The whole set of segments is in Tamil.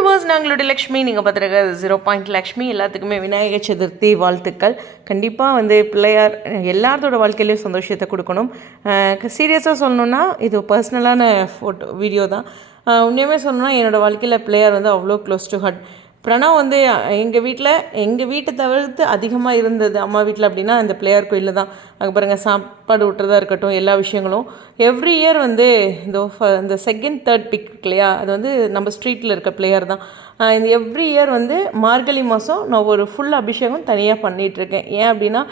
வியூவர்ஸ் நாங்களுடைய லக்ஷ்மி நீங்கள் பார்த்துருக்க ஜீரோ பாயிண்ட் லக்ஷ்மி எல்லாத்துக்குமே விநாயகர் சதுர்த்தி வாழ்த்துக்கள். கண்டிப்பாக வந்து பிள்ளையார் எல்லாத்தோட வாழ்க்கையிலையும் சந்தோஷத்தை கொடுக்கணும். சீரியஸாக சொல்லணுன்னா இது பர்சனலான ஃபோட்டோ வீடியோ தான். உண்மையுமே சொல்லணும்னா என்னோடய வாழ்க்கையில் பிள்ளையார் வந்து அவ்வளோ க்ளோஸ் டு ஹட் பிரணவ் வந்து எங்கள் வீட்டில் எங்கள் வீட்டை தவிர்த்து அதிகமாக இருந்தது அம்மா வீட்டில் அப்படின்னா இந்த பிள்ளையார் கோயிலில் தான். அங்கே பாருங்கள் சாப்பாடு விட்டுறதா இருக்கட்டும் எல்லா விஷயங்களும். எவ்ரி இயர் வந்து இந்த இந்த செகண்ட் தேர்ட் பிக் இருக்கு இல்லையா? அது வந்து நம்ம ஸ்ட்ரீட்டில் இருக்க பிள்ளையார் தான். இந்த எவ்ரி இயர் வந்து மார்கழி மாதம் நான் ஒரு ஃபுல் அபிஷேகம் தனியாக பண்ணிகிட்ருக்கேன் ஏன் அப்படின்னா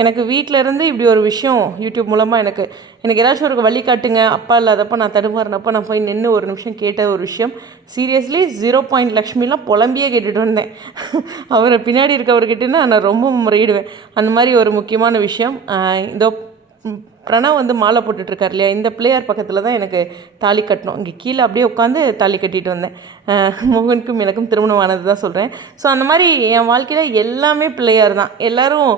எனக்கு வீட்டில் இருந்து இப்படி ஒரு விஷயம் யூடியூப் மூலமாக எனக்கு எனக்கு ஏதாச்சும் ஒரு வழி காட்டுங்க. அப்பா இல்லாதப்போ நான் தடுமாறினப்போ நான் போய் நின்று ஒரு நிமிஷம் கேட்ட ஒரு விஷயம். சீரியஸ்லி ஜீரோ பாயிண்ட் லக்ஷ்மிலாம் புலம்பியே கேட்டுட்டு வந்தேன். அவரை பின்னாடி இருக்கவர்கிட்டன்னா நான் ரொம்ப முறையிடுவேன். அந்த மாதிரி ஒரு முக்கியமான விஷயம். இதோ பிரணவ் வந்து மாலை போட்டுட்ருக்கார் இல்லையா? இந்த பிள்ளையார் பக்கத்தில் தான் எனக்கு தாலி கட்டணும். இங்கே கீழே அப்படியே உட்காந்து தாலி கட்டிட்டு வந்தேன். மோகனுக்கும் எனக்கும் திருமணம் ஆனது தான் சொல்கிறேன் ஸோ அந்த மாதிரி என் வாழ்க்கையில் எல்லாமே பிள்ளையார் தான். எல்லோரும்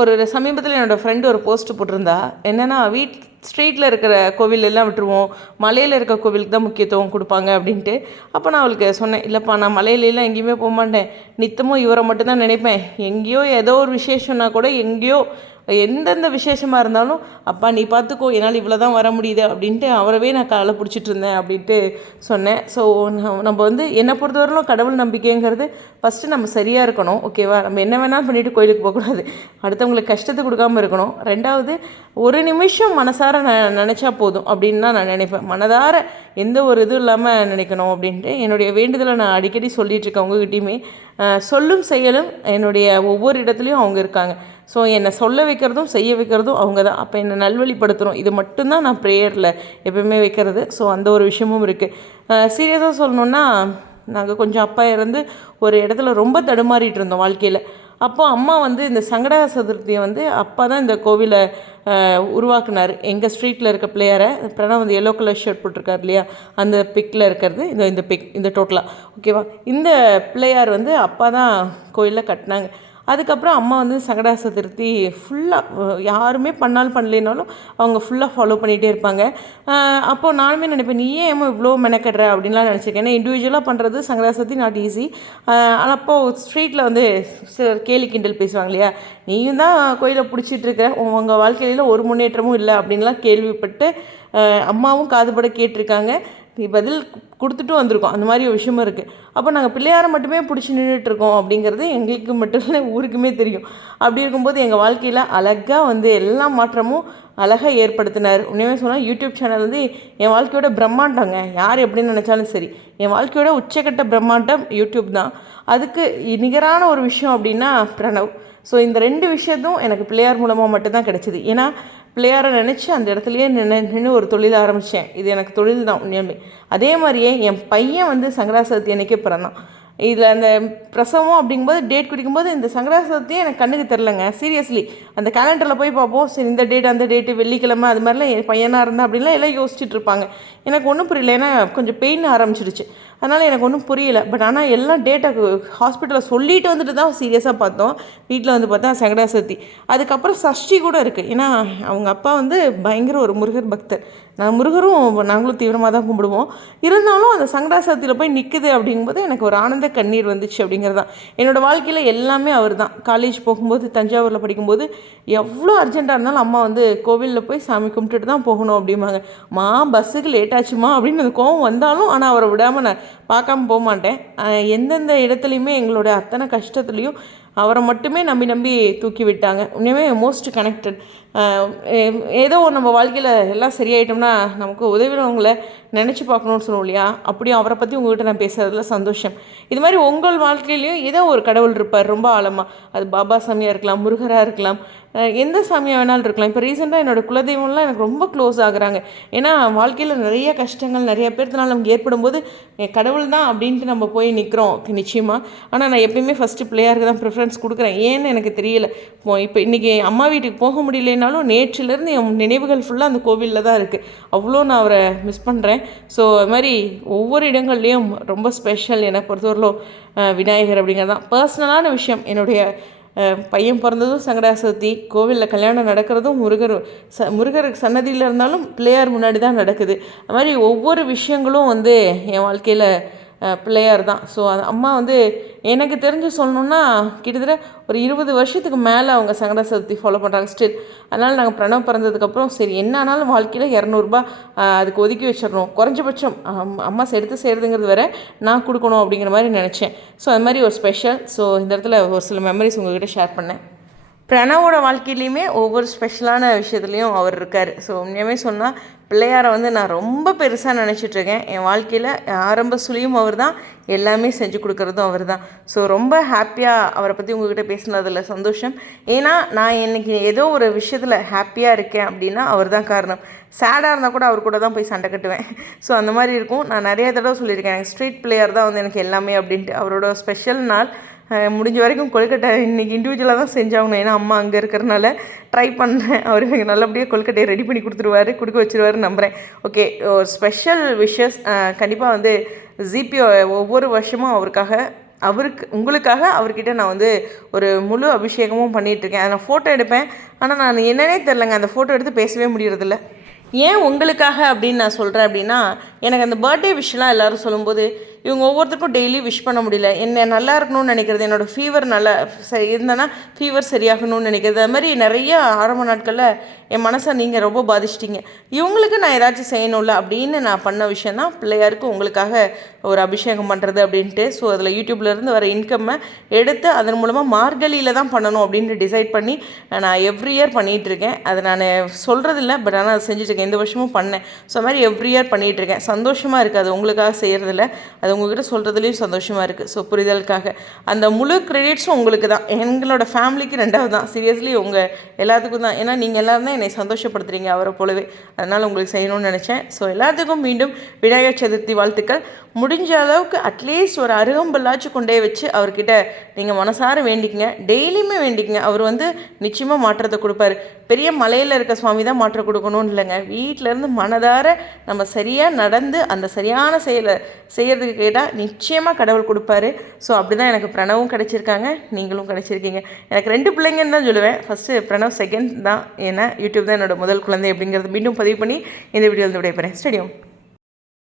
ஒரு சமீபத்தில் என்னோடய ஃப்ரெண்டு ஒரு போஸ்ட் போட்டிருந்தா. என்னென்னா வீட் ஸ்ட்ரீட்டில் இருக்கிற கோவில் எல்லாம் விட்டுருவோம். மலையில் இருக்க கோவிலுக்கு தான் முக்கியத்துவம் கொடுப்பாங்க அப்படின்ட்டு. அப்போ நான் அவளுக்கு சொன்னேன் இல்லைப்பா நான் மலையிலலாம் எங்கேயுமே போக மாட்டேன். நித்தமும் இவரை மட்டும்தான் நினைப்பேன். எங்கேயோ ஏதோ ஒரு விசேஷம்னா கூட எங்கேயோ எந்தெந்த விசேஷமாக இருந்தாலும் அப்பா நீ பார்த்துக்கோ என்னால் இவ்வளோ தான் வர முடியுது அப்படின்ட்டு அவரவே நான் காலை பிடிச்சிட்டு இருந்தேன் அப்படின்ட்டு சொன்னேன். ஸோ நம்ம வந்து என்னை பொறுத்தவரையிலும் கடவுள் நம்பிக்கைங்கிறது ஃபஸ்ட்டு நம்ம சரியாக இருக்கணும் ஓகேவா நம்ம என்ன வேணாலும் பண்ணிவிட்டு கோயிலுக்கு போகக்கூடாது. அடுத்தவங்களுக்கு கஷ்டத்தை கொடுக்காம இருக்கணும். ரெண்டாவது ஒரு நிமிஷம் மனசார நான் நினச்சா போதும் அப்படின்னு தான் நான் நினைப்பேன். மனதார எந்த ஒரு இதுவும் இல்லாமல் நினைக்கணும் அப்படின்ட்டு என்னுடைய வேண்டுதலை நான் அடிக்கடி சொல்லிகிட்டு இருக்கேன் உங்ககிட்டயுமே. சொல்லும் செயலும் என்னுடைய ஒவ்வொரு இடத்துலையும் அவங்க இருக்காங்க. ஸோ என்னை சொல்ல வைக்கிறதும் செய்ய வைக்கிறதும் அவங்க தான் அப்போ என்னை நல்வழிப்படுத்துகிறோம் இது மட்டும்தான் நான் ப்ரேயரில் எப்பவுமே வைக்கிறது. ஸோ அந்த ஒரு விஷயமும் இருக்குது சீரியஸாக சொல்லணுன்னா நாங்கள் கொஞ்சம் அப்பா இறந்து ஒரு இடத்துல ரொம்ப தடுமாறிட்டு இருந்தோம் வாழ்க்கையில். அப்போ அம்மா வந்து இந்த சங்கடா சதுர்த்தியை வந்து அப்பா தான் இந்த கோவிலை உருவாக்குனார். எங்கள் ஸ்ட்ரீட்டில் இருக்க பிள்ளையாரை பிரணவ் வந்து எல்லோ கலர் ஷர்ட் போட்டிருக்காரு இல்லையா? அந்த பிக்கில் இருக்கிறது. இந்த இந்த பிக் இந்த டோட்டலாக ஓகேவா இந்த பிள்ளையார் வந்து அப்பா தான் கோயிலில் கட்டினாங்க. அதுக்கப்புறம் அம்மா வந்து சங்கடா சதுர்த்தி ஃபுல்லாக யாருமே பண்ணாலும் பண்ணலைனாலும் அவங்க ஃபுல்லாக ஃபாலோ பண்ணிகிட்டே இருப்பாங்க. அப்போ நானுமே நினைப்பேன் நீ ஏன் இவ்வளோ மெனக்கடுற? அப்படின்லாம் நினச்சிருக்கேன். ஏன்னா இண்டிவிஜுவலாக பண்ணுறது சங்கடா சதுர்த்தி நாட் ஈஸி ஆனால் அப்போது ஸ்ட்ரீட்டில் வந்து சிலர் கேலி கிண்டல் பேசுவாங்க இல்லையா? நீயும் தான் கோயிலை பிடிச்சிட்ருக்க. உங்கள் வாழ்க்கையில் ஒரு முன்னேற்றமும் இல்லை. அப்படின்லாம் கேள்விப்பட்டு அம்மாவும் காதுபட கேட்டிருக்காங்க. பதில் கொடுத்துட்டும் வந்திருக்கோம். அந்த மாதிரி ஒரு விஷயமும் இருக்குது அப்போ நாங்கள் பிள்ளையாரை மட்டுமே பிடிச்சி நின்றுட்டு இருக்கோம் அப்படிங்கிறது எங்களுக்கு மட்டும் இல்லை ஊருக்குமே தெரியும். அப்படி இருக்கும்போது எங்கள் வாழ்க்கையில் அழகாக வந்து எல்லா மாற்றமும் அழகாக ஏற்படுத்தினார். உண்மையுமே சொன்னால் யூடியூப் சேனல் வந்து என் வாழ்க்கையோட பிரம்மாண்டங்க யார் எப்படின்னு நினச்சாலும் சரி. என் வாழ்க்கையோட உச்சக்கட்ட பிரம்மாண்டம் யூடியூப் தான். அதுக்கு நிகரான ஒரு விஷயம் அப்படின்னா பிரணவ். ஸோ இந்த ரெண்டு விஷயத்தும் எனக்கு பிள்ளையார் மூலமாக மட்டும்தான் கிடச்சிது. ஏன்னா பிள்ளையாரை நினச்சி அந்த இடத்துலையே நின்று நின்று ஒரு தொழில் ஆரம்பித்தேன் இது எனக்கு தொழில் தான் உண்மையுமே அதே மாதிரியே என் பையன் வந்து சங்கராசதுர்த்தி அன்னைக்கே பிறந்தான். இதில் அந்த பிரசவம் அப்படிங்கும்போது டேட் குடிக்கும்போது இந்த சங்கராசதுர்த்தியே எனக்கு கண்ணுக்கு தெரிலங்க சீரியஸ்லி அந்த கேலண்டரில் போய் பார்ப்போம். சரி இந்த டேட் அந்த டேட்டு வெள்ளிக்கிழமை அது மாதிரிலாம் என் பையனாக இருந்தால் அப்படின்லாம் எல்லாம் யோசிச்சுட்டு இருப்பாங்க. எனக்கு ஒன்றும் புரியல. ஏன்னா கொஞ்சம் பெயின் ஆரம்பிச்சிடுச்சு. அதனால் எனக்கு ஒன்றும் புரியலை. பட் ஆனால் எல்லாம் டேட்டா ஹாஸ்பிட்டலில் சொல்லிட்டு வந்துட்டு தான் சீரியஸாக பார்த்தோம். வீட்டில் வந்து பார்த்தா சங்கடா சதுர்த்தி அதுக்கப்புறம் சஷ்டி கூட இருக்குது ஏன்னா அவங்க அப்பா வந்து பயங்கர ஒரு முருகர் பக்தர். நான் முருகரும் நாங்களும் தீவிரமாக தான் கும்பிடுவோம். இருந்தாலும் அந்த சங்கடா சதுர்த்தியில் போய் நிற்குது அப்படிங்கும்போது எனக்கு ஒரு ஆனந்த கண்ணீர் வந்துச்சு அப்படிங்கிறது தான் என்னோடய வாழ்க்கையில் எல்லாமே அவர் தான் காலேஜ் போகும்போது தஞ்சாவூரில் படிக்கும்போது எவ்வளோ அர்ஜெண்ட்டாக இருந்தாலும் அம்மா வந்து கோவிலில் போய் சாமி கும்பிட்டுட்டு தான் போகணும் அப்படிம்பாங்க. மா பஸ்ஸுக்கு லேட் ஆச்சுமா? அப்படின்னு அந்த கோவம் வந்தாலும் ஆனால் அவரை விடாமல் நான் பார்க்காம போக மாட்டேன். எந்தெந்த இடத்துலையுமே எங்களோட அத்தனை கஷ்டத்துலேயும் அவரை மட்டுமே நம்பி நம்பி தூக்கி விட்டாங்க உண்மையுமே மோஸ்ட் கனெக்டட் ஏதோ நம்ம வாழ்க்கையில் எல்லாம் சரியாயிட்டோம்னா நமக்கு உதவினவங்கள நினச்சி பார்க்கணும்னு சொல்லுவோம் இல்லையா? அப்படியும் அவரை பற்றி உங்கள்கிட்ட நான் பேசுகிறதுல சந்தோஷம். இது மாதிரி உங்கள் வாழ்க்கையிலையும் ஏதோ ஒரு கடவுள் இருப்பார் ரொம்ப ஆழமாக அது பாபா சாமியாக இருக்கலாம் முருகராக இருக்கலாம் எந்த சாமியாக வேணாலும் இருக்கலாம். இப்போ ரீசெண்டாக என்னோடய குலதெய்வம்லாம் எனக்கு ரொம்ப க்ளோஸ் ஆகுறாங்க. ஏன்னா வாழ்க்கையில் நிறைய கஷ்டங்கள் நிறைய பேர்த்தினால நமக்கு ஏற்படும் போது என் கடவுள் தான் அப்படின்ட்டு நம்ம போய் நிற்கிறோம் நிச்சயமாக ஆனால் நான் எப்பயுமே ஃபஸ்ட்டு பிள்ளையாருக்கு தான் ப்ரிஃபரன்ஸ் கொடுக்குறேன். ஏன்னு எனக்கு தெரியல. இப்போ இப்போ இன்றைக்கி அம்மா வீட்டுக்கு போக முடியலனாலும் நேற்றிலேருந்து என் நினைவுகள் ஃபுல்லாக அந்த கோவிலில் தான் இருக்குது அவ்வளோ நான் அவரை மிஸ் பண்ணுறேன் ஸோ அது மாதிரி ஒவ்வொரு இடங்கள்லேயும் ரொம்ப ஸ்பெஷல் என்னை பொறுத்தவரையிலும் விநாயகர் அப்படிங்கிறது தான் பர்சனலான விஷயம் என்னுடைய பையன் பிறந்ததும் சங்கடா சதுர்த்தி கோவிலில் கல்யாணம் நடக்கிறதும் முருகர் ச முருகர் சன்னதியில் இருந்தாலும் பிள்ளையார் முன்னாடி தான் நடக்குது. அது மாதிரி ஒவ்வொரு விஷயங்களும் வந்து என் வாழ்க்கையில் பிள்ளையார் தான். ஸோ அம்மா வந்து எனக்கு தெரிஞ்சு சொல்லணுன்னா கிட்டத்தட்ட ஒரு இருபது வருஷத்துக்கு மேலே அவங்க சங்கட சதுர்த்தி ஃபாலோ பண்ணுறாங்க ஸ்டில் அதனால் நாங்கள் பிரணவ் பிறந்ததுக்கப்புறம் சரி என்ன ஆனாலும் வாழ்க்கையில் இரநூறுபா அதுக்கு ஒதுக்கி வச்சிடணும். குறைஞ்சபட்சம் அம்மா எடுத்து செய்கிறதுங்கிறது வேற நான் கொடுக்கணும் அப்படிங்கிற மாதிரி நினச்சேன். ஸோ அது மாதிரி ஒரு ஸ்பெஷல் ஸோ இந்த இடத்துல ஒரு சில மெமரிஸ் உங்ககிட்ட ஷேர் பண்ணேன். பிரணவோட வாழ்க்கையிலையுமே ஒவ்வொரு ஸ்பெஷலான விஷயத்துலையும் அவர் இருக்கார். ஸோ உண்மையாகவே சொன்னால் பிள்ளையாரை வந்து நான் ரொம்ப பெருசாக நினச்சிட்ருக்கேன் என் வாழ்க்கையில் ஆரம்ப சுழியும் அவர் தான் எல்லாமே செஞ்சு கொடுக்குறதும் அவர் தான் ஸோ ரொம்ப ஹாப்பியாக அவரை பற்றி உங்ககிட்ட பேசினதில் சந்தோஷம். ஏன்னா நான் இன்றைக்கி ஏதோ ஒரு விஷயத்தில் ஹாப்பியாக இருக்கேன் அப்படின்னா அவர் தான் காரணம் சேடாக இருந்தால் கூட அவர் கூட தான் போய் சண்டை கட்டுவேன். ஸோ அந்த மாதிரி இருக்கும். நான் நிறைய தடவை சொல்லியிருக்கேன் எனக்கு ஸ்ட்ரீட் பிளேயர் தான் வந்து எனக்கு எல்லாமே அப்படின்ட்டு. அவரோட ஸ்பெஷல் நாள் முடிஞ்ச வரைக்கும் கொழுக்கட்டை இன்றைக்கி இண்டிவிஜுவலாக தான் செஞ்சாகணும். ஏன்னா அம்மா அங்கே இருக்கிறனால ட்ரை பண்ணேன். அவர் எனக்கு நல்லபடியாக கொழுக்கட்டையை ரெடி பண்ணி கொடுத்துருவாரு கொடுக்க வச்சிருவாருன்னு நம்புகிறேன் ஓகே ஒரு ஸ்பெஷல் விஷஸ் கண்டிப்பாக வந்து ஜிபி ஒவ்வொரு வருஷமும் அவருக்காக அவருக்கு உங்களுக்காக அவர்கிட்ட நான் வந்து ஒரு முழு அபிஷேகமும் பண்ணிகிட்ருக்கேன் அதை நான் ஃபோட்டோ எடுப்பேன். ஆனால் நான் என்னன்னே தெரிலங்க அந்த ஃபோட்டோ எடுத்து பேசவே முடியறதில்ல. ஏன் உங்களுக்காக அப்படின்னு நான் சொல்கிறேன் அப்படின்னா எனக்கு அந்த பர்த்டே விஷயம்லாம் எல்லோரும் சொல்லும்போது இவங்க ஒவ்வொருத்தருக்கும் டெய்லி விஷ் பண்ண முடியல. என்ன நல்லா இருக்கணும்னு நினைக்கிறது என்னோடய ஃபீவர் நல்லா சரி இருந்தேன்னா ஃபீவர் சரியாகணும்னு நினைக்கிறது. அது மாதிரி நிறைய ஆரம்ப நாட்களில் என் மனசை நீங்கள் ரொம்ப பாதிச்சிட்டிங்க. இவங்களுக்கு நான் ஏதாச்சும் செய்யணும்ல அப்படின்னு நான் பண்ண விஷயம் தான் பிள்ளையாருக்கு உங்களுக்காக ஒரு அபிஷேகம் பண்ணுறது அப்படின்ட்டு ஸோ அதில் யூடியூப்லேருந்து வர இன்கம்மை எடுத்து அதன் மூலமாக மார்கழியில் தான் பண்ணணும் அப்படின்ட்டு டிசைட் பண்ணி நான் எவ்ரி இயர் பண்ணிகிட்டு இருக்கேன். அதை நான் சொல்கிறதில்ல பட் ஆனால் அதை செஞ்சுட்ருக்கேன் இந்த வருஷமும் பண்ணேன். ஸோ அது மாதிரி எவ்ரி இயர் பண்ணிகிட்டு இருக்கேன். சந்தோஷமாக இருக்குது. அது உங்களுக்காக செய்கிறதில்ல அது உங்ககிட்ட சொல்கிறதுலேயும் சந்தோஷமாக இருக்குது ஸோ புரிதலுக்காக. அந்த முழு கிரெடிட்ஸும் உங்களுக்கு தான். எங்களோட ஃபேமிலிக்கு ரெண்டாவது தான். சீரியஸ்லி உங்கள் எல்லாத்துக்கும் தான். ஏன்னா நீங்கள் எல்லோரும் தான் என்னை சந்தோஷப்படுத்துறீங்க அவரை போலவே. அதனால் உங்களுக்கு செய்யணும்னு நினச்சேன். ஸோ எல்லாத்துக்கும் மீண்டும் விநாயகர் சதுர்த்தி வாழ்த்துக்கள். முடிஞ்ச அளவுக்கு அட்லீஸ்ட் ஒரு அருகம்பல்லாச்சும் கொண்டே வச்சு அவர்கிட்ட நீங்கள் மனசார வேண்டிக்கங்க. டெய்லியுமே வேண்டிக்கங்க. அவர் வந்து நிச்சயமாக மாற்றத்தை கொடுப்பாரு. பெரிய மலையில் இருக்க சுவாமி தான் மாற்றம் கொடுக்கணும்னு இல்லைங்க. வீட்டிலேருந்து மனதார நம்ம சரியாக நடந்து அந்த சரியான செயலை செய்கிறதுக்கு கேட்டால் நிச்சயமாக கடவுள் கொடுப்பாரு. ஸோ அப்படி தான் எனக்கு பிரணவும் கிடச்சிருக்காங்க. நீங்களும் கிடச்சிருக்கீங்க. எனக்கு ரெண்டு பிள்ளைங்கன்னு தான் சொல்லுவேன். ஃபஸ்ட்டு பிரணவ் செகண்ட் தான். ஏன்னா யூடியூப் தான் என்னோடய முதல் குழந்தை அப்படிங்கிறது மீண்டும் பதிவு பண்ணி இந்த வீடியோவில் விடைபெறேன். ஸ்டடியம்